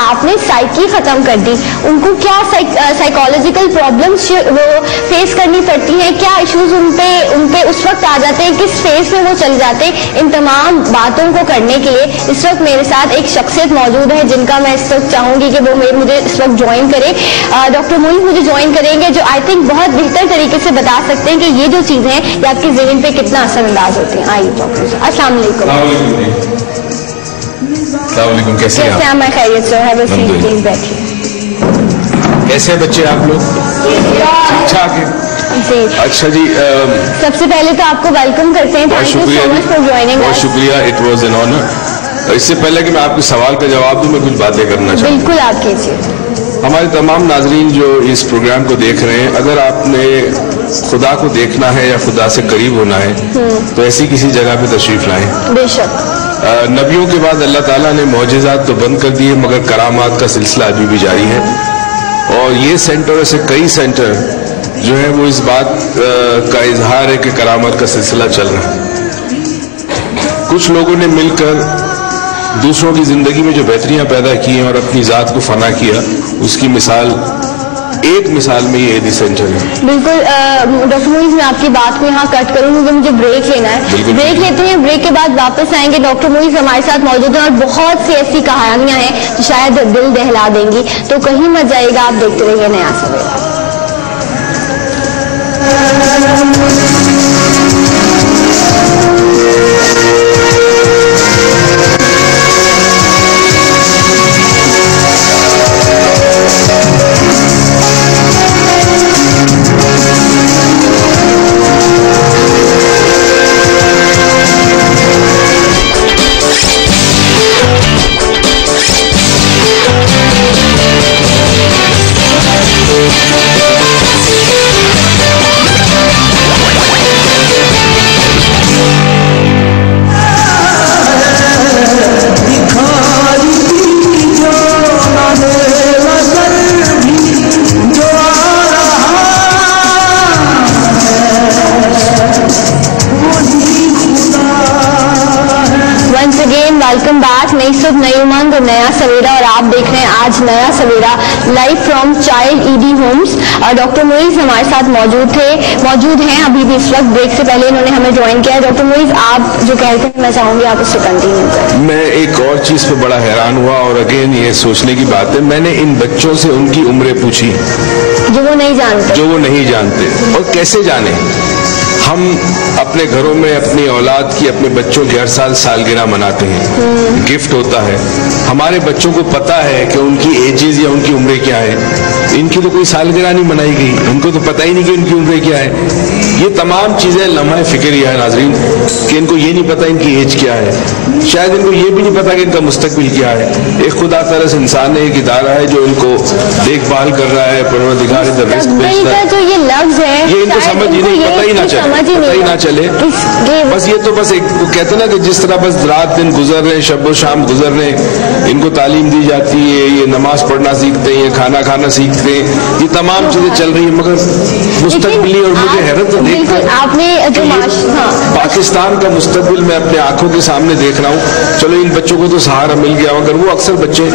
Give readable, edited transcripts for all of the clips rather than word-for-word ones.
آپ نے سائیکی ختم کر دی، ان کو کیا سائیکالوجیکل پرابلمس وہ فیس کرنی پڑتی ہیں، کیا ایشوز ان پہ اس وقت آ جاتے ہیں، کس فیز میں وہ چل جاتے ہیں، ان تمام باتوں کو کرنے کے لیے اس وقت میرے ساتھ ایک شخصیت موجود ہے جن کا میں اس وقت چاہوں گی کہ وہ مجھے اس وقت جوائن کرے. ڈاکٹر معیز مجھے جوائن کریں گے جو آئی تھنک بہت بہتر طریقے سے بتا سکتے ہیں کہ یہ جو چیزیں ہیں یہ آپ کے ذہن پہ کتنا اثر انداز ہوتی ہیں. آئیے ڈاکٹر صاحب. السلام علیکم. السلام علیکم. کیسے ہیں آپ؟ میں خیریت سے. Have a seat please. بیٹھیے. کیسے ہیں بچے آپ لوگ؟ ٹھیک ٹھاک ہیں جی. اچھا جی، سب سے پہلے تو آپ کو ویلکم کرتے ہیں. بہت شکریہ، بہت شکریہ. It was an honour. اس سے پہلے کہ میں آپ کے سوال کا جواب دوں میں کچھ باتیں کرنا چاہوں. بالکل آپ کیجیے. ہمارے تمام ناظرین جو اس پروگرام کو دیکھ رہے ہیں، اگر آپ نے خدا کو دیکھنا ہے یا خدا سے قریب ہونا ہے تو ایسی کسی جگہ پہ تشریف لائیں. بے شک. نبیوں کے بعد اللہ تعالیٰ نے معجزات تو بند کر دیے مگر کرامات کا سلسلہ ابھی بھی جاری ہے، اور یہ سینٹر ایسے کئی سینٹر جو ہیں وہ اس بات کا اظہار ہے کہ کرامات کا سلسلہ چل رہا ہے. کچھ لوگوں نے مل کر دوسروں کی زندگی میں جو بہتریاں پیدا کی ہیں اور اپنی ذات کو فنا کیا، اس کی مثال ایک مثال میں یہ ایڈی سینٹر ہے. بالکل. ڈاکٹر معیز میں آپ کی بات کو یہاں کٹ کروں گی، مجھے بریک لینا ہے. بریک لیتے ہیں، بریک کے بعد واپس آئیں گے. ڈاکٹر معیز ہمارے ساتھ موجود ہیں اور بہت سی ایسی کہانیاں ہیں جو شاید دل دہلا دیں گی، تو کہیں مت جائے گا. آپ دیکھتے رہیے نیا سویرا. Welcome back. نئی صبح، نئی امنگ اور نیا سویرا، اور آپ دیکھ رہے ہیں آج نیا سویرا لائیو فرام چائلڈ ایڈی ہومز. اور ڈاکٹر معیز ہمارے ساتھ موجود ہیں ابھی بھی. اس وقت بریک سے پہلے انہوں نے ہمیں جوائن کیا. ڈاکٹر معیز آپ جو کہتے ہیں میں چاہوں گی آپ اس سے کنٹینیو کریں. میں ایک اور چیز پہ بڑا حیران ہوا، اور اگین یہ سوچنے کی بات ہے، میں نے ان بچوں سے ان کی عمریں پوچھی جو وہ نہیں جانتے. اور کیسے جانے. ہم اپنے گھروں میں اپنی اولاد کی، اپنے بچوں کی ہر سال سالگرہ مناتے ہیں، گفٹ ہوتا ہے. ہمارے بچوں کو پتا ہے کہ ان کی ایجز یا ان کی عمریں کیا ہے. ان کی تو کوئی سالگرہ نہیں منائی گئی، ان کو تو پتہ ہی نہیں کہ ان کی عمریں کیا ہے. یہ تمام چیزیں لمحہ فکر یہ ہے ناظرین کہ ان کو یہ نہیں پتا ان کی ایج کیا ہے، شاید ان کو یہ بھی نہیں پتا کہ ان کا مستقبل کیا ہے. ایک خدا تعالی انسان ہے، ایک ادارہ ہے جو ان کو دیکھ بھال کر رہا ہے. پروردگار جو یہ لفظ ہے یہ ان کو سمجھ ہی نہیں، پتہ ہی نہ چلے. بس یہ تو بس ایک کہتے نا کہ جس طرح بس رات دن گزر رہے، شب و شام گزر رہے، ان کو تعلیم دی جاتی ہے، یہ نماز پڑھنا سیکھتے ہیں، یہ کھانا کھانا سیکھتے ہیں، یہ تمام چیزیں چل رہی ہیں. مگر مستقبلی، اور مجھے حیرت دیکھ کر آپ نے پاکستان کا مستقبل میں اپنے آنکھوں کے سامنے دیکھ رہا ہوں. چلو ان بچوں کو تو سہارا مل گیا، مگر وہ اکثر بچے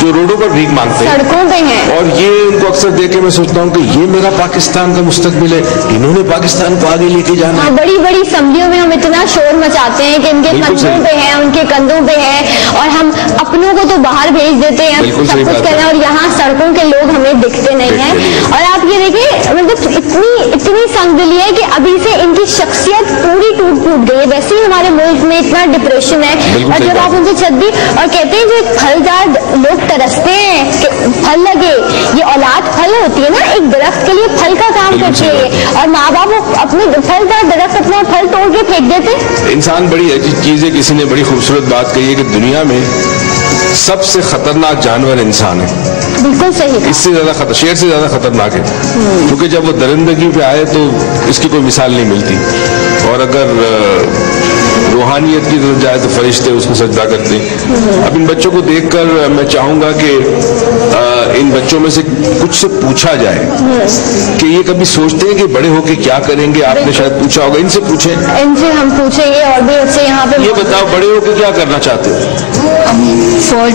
جو روڈوں پر بھیک مانگتے ہیں، سڑکوں پہ ہیں، اور یہ ان کو اکثر دیکھ کے میں سوچتا ہوں کہ یہ میرا پاکستان کا مستقبل ہے، انہوں نے پاکستان کو آگے لے کے جانا. بڑی بڑی اسمبلیوں میں ہم اتنا شور مچاتے ہیں کہ ان کے کندھوں پہ ہیں، ان کے کندھوں پہ ہے، اور ہم اپنوں کو تو باہر بھیج دیتے ہیں سب کچھ کرنا، اور یہاں سڑکوں کے لوگ ہمیں دکھتے نہیں ہیں. اور آپ یہ دیکھیں مطلب اتنی سنگ دلی ہے کہ ابھی سے ان کی شخصیت پوری ٹوٹ گئی ہے. ویسے ہی ہمارے ملک میں اتنا ڈپریشن ہے، اور جب آپ ان سے چھت دی اور کہتے ہیں جو پھلدار لوگ ترستے ہیں کہ پھل لگے، یہ اولاد پھل ہوتی ہے نا، ایک درخت کے لیے پھل کا کام کرتی ہے، اور ماں باپ اپنے پھلدار درخت اپنا پھل توڑ کے پھینک دیتے. انسان بڑی عجیب چیز ہے. کسی نے بڑی خوبصورت بات کہی ہے کہ دنیا میں سب سے خطرناک جانور انسان ہے. بالکل صحیح. اس سے زیادہ شیر سے زیادہ خطرناک ہے، کیونکہ جب وہ درندگی پہ آئے تو اس کی کوئی مثال نہیں ملتی. اور اگر روحانیت کی طرف جائے تو فرشتے اس کو سجدہ کرتے ہیں. اب ان بچوں کو دیکھ کر میں چاہوں گا کہ ان بچوں میں سے کچھ سے پوچھا جائے کہ یہ کبھی سوچتے ہیں کہ بڑے ہو کے کیا کریں گے. آپ نے شاید پوچھا ہوگا، ان سے پوچھیں، ان سے ہم پوچھیں گے. اور بھی سے یہاں پہ یہ بتاؤ بڑے ہو کے کیا کرنا چاہتے ہو؟ فوج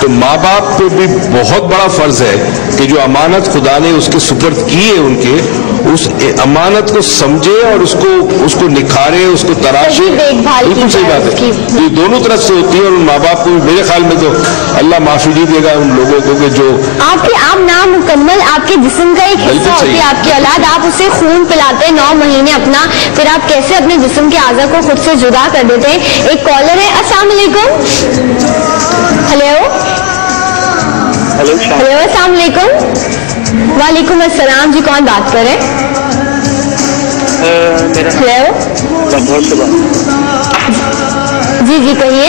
تو ماں باپ پہ بھی بہت بڑا فرض ہے کہ جو امانت خدا نے اس کے سپرد کی ہے ان کے، اس امانت کو سمجھے اور اس کو نکھارے، اس کو تراشے. بالکل صحیح بات ہے. یہ دونوں طرف سے ہوتی ہے، اور ان ماں باپ کو بھی میرے خیال میں تو اللہ معافی نہیں دے گا ان لوگوں کو کہ جو آپ نامکمل آپ کے جسم کا ایک حصہ ہوتی ہے آپ کی اولاد، آپ اسے خون پلاتے ہیں 9 مہینے اپنا، پھر آپ کیسے اپنے جسم کے اعضاء کو خود سے جدا کر دیتے ہیں. ایک کالر ہے. السلام علیکم. ہیلو السلام علیکم. وعلیکم السلام. جی کون بات کر رہے ہیں؟ ہیلو جی کہیے.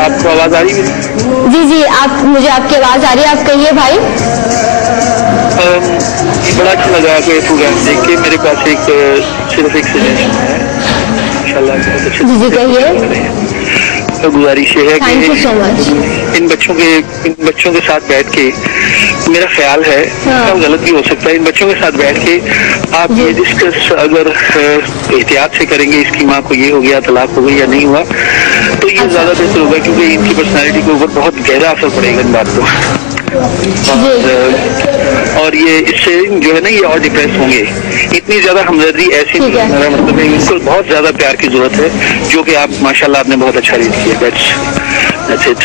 آپ کو آواز آ رہی ہے؟ جی مجھے آپ کی آواز آ رہی ہے. آپ کہیے بھائی. بڑا اچھا لگا آپ یہ پروگرام دیکھ کے. میرے پاس صرف ایک سجیشن ہے انشاءاللہ. جی کہیے. گزارش یہ ہے کہ ان بچوں کے ساتھ بیٹھ کے، میرا خیال ہے غلط بھی ہو سکتا ہے، ان بچوں کے ساتھ بیٹھ کے آپ یہ ڈسکس اگر احتیاط سے کریں گے، اس کی ماں کو یہ ہو گیا، طلاق ہو گئی یا نہیں ہوا، تو یہ زیادہ بہتر ہوگا، کیونکہ ان کی پرسنالٹی کے اوپر بہت گہرا اثر پڑے گا ان بات کو. اور یہ اس سے جو ہے نا یہ اور ڈپریس ہوں گے. اتنی زیادہ ہمدردی ایسی میرا مطلب ہے ان کو بہت زیادہ پیار کی ضرورت ہے، جو کہ آپ ماشاءاللہ آپ نے بہت اچھا ریڈ کیا. That's it.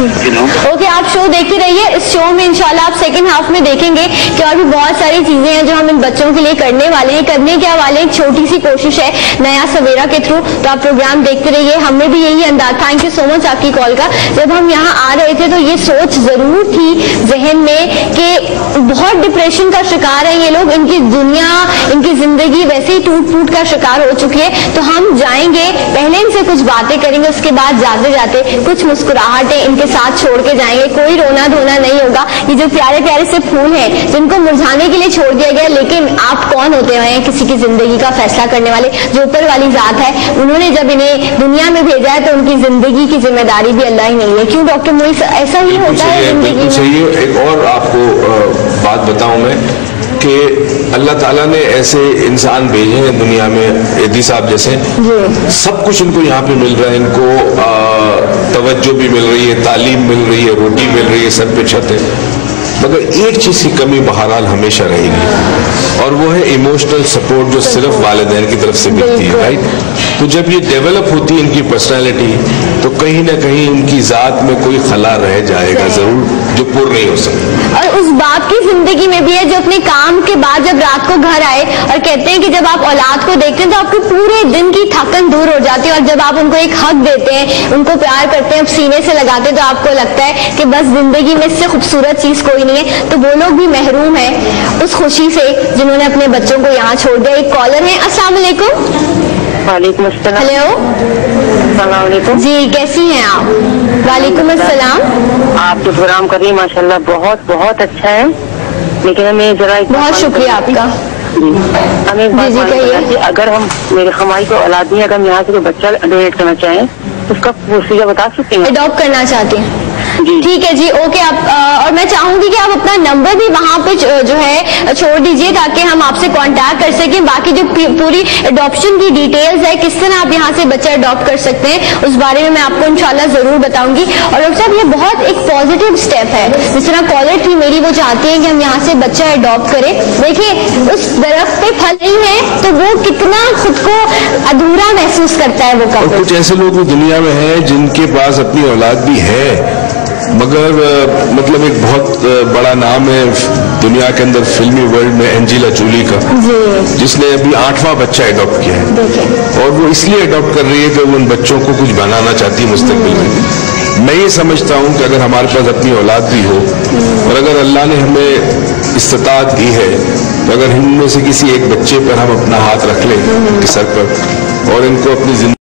اوکے. آپ شو دیکھتے رہیے. اس شو میں انشاءاللہ آپ سیکنڈ ہاف میں دیکھیں گے کہ اور بھی بہت ساری چیزیں ہیں جو ہم ان بچوں کے لیے کرنے والے ہیں. کرنے کیا والے ایک چھوٹی سی کوشش ہے نیا سویرا کے تھرو. تو آپ پروگرام دیکھتے رہیے. ہمیں بھی یہی انداز. تھینک یو سو مچ آپ کی کال کا. جب ہم یہاں آ رہے تھے تو یہ سوچ ضرور تھی ذہن میں کہ بہت ڈپریشن کا شکار ہے یہ لوگ. ان کی دنیا، ان کی زندگی ویسے ہی ٹوٹ کا شکار ہو چکی ہے. تو ہم جائیں گے، پہلے ان سے کچھ باتیں کریں گے، اس کے بعد جاتے جاتے کچھ مسکراہٹیں ان کے ساتھ چھوڑ کے جائیں گے. کوئی رونا دھونا نہیں ہوگا. یہ جو پیارے پیارے سے پھول ہیں جن کو مرجھانے کے لیے چھوڑ دیا گیا، لیکن آپ کون ہوتے ہیں کسی کی زندگی کا فیصلہ کرنے والے؟ جو اوپر والی ذات ہے، انہوں نے جب انہیں دنیا میں بھیجا ہے تو ان کی زندگی کی ذمہ داری بھی اللہ ہی نہیں ہے. کیوں ڈاکٹر موئیز ایسا ہی ہوتا ہے زندگی میں؟ ایک اور آپ کو بات بتاؤں میں کہ اللہ تعالیٰ نے ایسے انسان بھیجے ہیں دنیا میں، ایدی صاحب جیسے، سب کچھ ان کو یہاں پہ مل رہا ہے. ان کو توجہ بھی مل رہی ہے، تعلیم مل رہی ہے، روٹی مل رہی ہے، سر پہ چھت ہے، مگر ایک چیز کی کمی بہرحال ہمیشہ رہے گی، اور وہ ہے ایموشنل سپورٹ جو صرف والدین کی طرف سے ملتی ہے. رائٹ. تو جب یہ ڈیولپ ہوتی ہے ان کی پرسنالٹی، تو کہیں نہ کہیں ان کی ذات میں کوئی خلا رہ جائے گا ضرور جو پر نہیں ہو سکتا. اور اس باپ کی زندگی میں بھی ہے جو اپنے کام کے بعد جب رات کو گھر آئے اور کہتے ہیں کہ جب آپ اولاد کو دیکھتے ہیں تو آپ کو پورے دن کی تھکن دور ہو جاتی ہے، اور جب آپ ان کو ایک حق دیتے ہیں، ان کو پیار کرتے ہیں، سینے سے لگاتے ہیں، تو آپ کو لگتا ہے کہ بس زندگی میں اس سے خوبصورت چیز کوئی نہیں ہے. تو وہ لوگ بھی محروم ہیں اس خوشی سے جنہوں نے اپنے بچوں کو یہاں چھوڑ دیا. ایک کالر ہے. السلام علیکم. وعلیکم السلام. ہیلو السلام علیکم. جی کیسی ہیں آپ؟ وعلیکم السلام. آپ جو پروگرام کر رہی ہیں ماشاءاللہ بہت بہت اچھا ہے، لیکن ہمیں ذرا بہت شکریہ آپ کا. ہمیں کہیے. اگر ہماری کو اولاد نہیں، اگر ہم یہاں سے کوئی بچہ ڈونیٹ کرنا چاہیں تو اس کا پروسیجر بتا سکتے ہیں؟ اڈاپٹ کرنا چاہتے ہیں؟ ٹھیک ہے جی. اوکے. آپ اور میں چاہوں گی کہ آپ اپنا نمبر بھی وہاں پہ جو ہے چھوڑ دیجئے تاکہ ہم آپ سے کانٹیکٹ کر سکیں. باقی جو پوری اڈاپشن کی ڈیٹیلز ہے، کس طرح آپ یہاں سے بچہ اڈاپٹ کر سکتے ہیں، اس بارے میں آپ کو انشاءاللہ ضرور بتاؤں گی. اور ڈاکٹر صاحب یہ بہت ایک پازیٹیو اسٹیپ ہے. جس طرح کالر تھی میری، وہ چاہتی ہیں کہ ہم یہاں سے بچہ اڈاپٹ کریں. دیکھیے اس درخت پہ پھل نہیں ہے تو وہ کتنا خود کو ادھورا محسوس کرتا ہے. وہ اور کچھ ایسے لوگ دنیا میں ہیں جن کے پاس اپنی اولاد بھی ہے، مگر مطلب ایک بہت بڑا نام ہے دنیا کے اندر فلمی ورلڈ میں اینجیلا جولی کا، جس نے ابھی 8واں بچہ اڈاپٹ کیا ہے، اور وہ اس لیے اڈاپٹ کر رہی ہے کہ وہ ان بچوں کو کچھ بنانا چاہتی ہے مستقبل میں. میں یہ سمجھتا ہوں کہ اگر ہمارے پاس اپنی اولاد بھی ہو، اور اگر اللہ نے ہمیں استطاعت دی ہے، تو اگر ان میں سے کسی ایک بچے پر ہم اپنا ہاتھ رکھ لیں ان کے سر پر اور ان کو اپنی زندگی